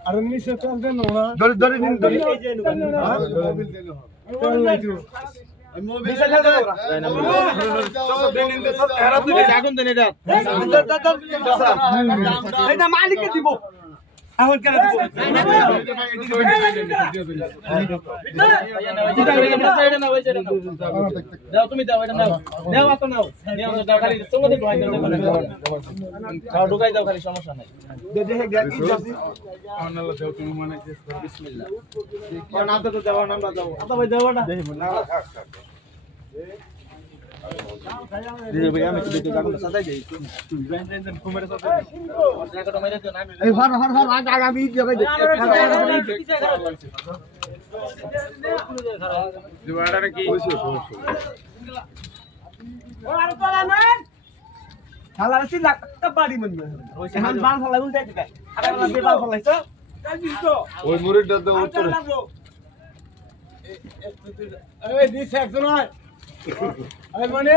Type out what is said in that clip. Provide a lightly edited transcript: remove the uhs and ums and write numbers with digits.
আর নিচে চলতে না মালিককে দিব এখন কেন দাও তুমি দাও এটা নাও দাও আতো নাও দাও খালি সঙ্গে ঢুকাই দাও ঢুকাই দাও খালি সমস্যা নাই দেখে কি যাচ্ছে আল্লাহ দাও তুমি মানে বিসমিল্লাহ কোন নাম তো দাও নাম দাও আতো ভাই দাও না এই ভাই আমি দেখতে যাব না সাদাই দেই তুই ব্রেন কুমারে সাথে জায়গাটা মেরে দিও না এই হর আগামী যাবে দিবাড়ারে কি হইছে সমস্যা আর তোলা না শালা সি লাগতা বাড়ি মন হইছে হান বাল ফলাই উল্টে দিবে আরে বাল ফলাইছো কাই দিছো ওই মুরিদটা দাও উত্তর এই দিছে একজন হয় আরে মানে